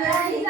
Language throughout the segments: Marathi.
Dari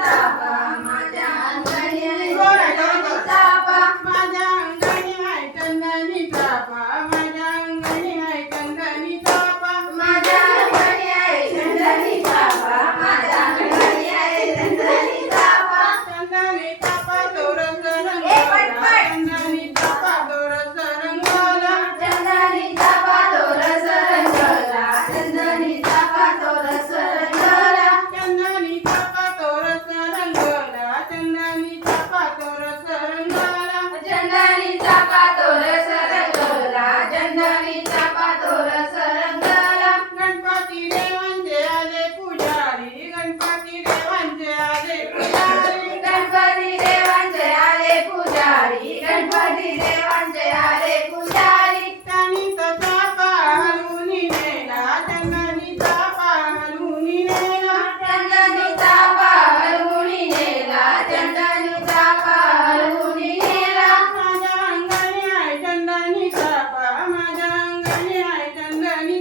জানি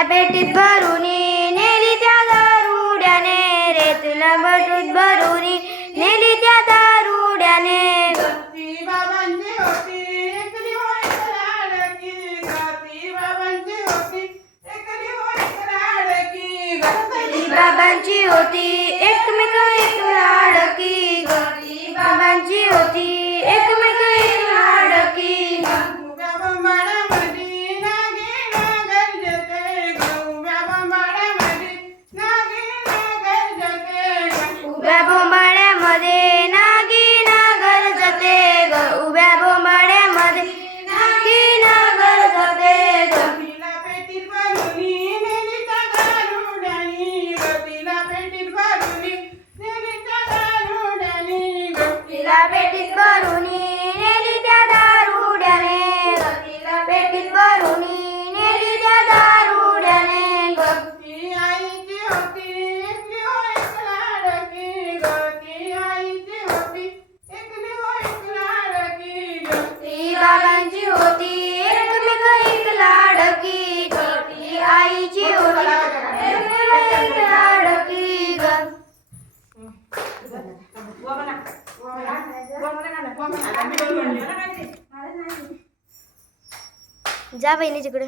तिला पेटीत भरुनी नेली त्या दारुड्याने रे. तुला बटूत भरुनी नेली त्या दारुड्याने. बाबांची होती. एकमेक एक लाडकी बाबांची होती. एकमेक तिला पेटीत भरुनी नेली त्या दारुड्याने ग गती आईची होती एकली होय लाडकी. गती आईची होती एकली होय लाडकी. ती बाबांची होती एकमेक एक लाडकी ग ती आईची होती एकमेक एक लाडकी ग जा बहिणी जिकडे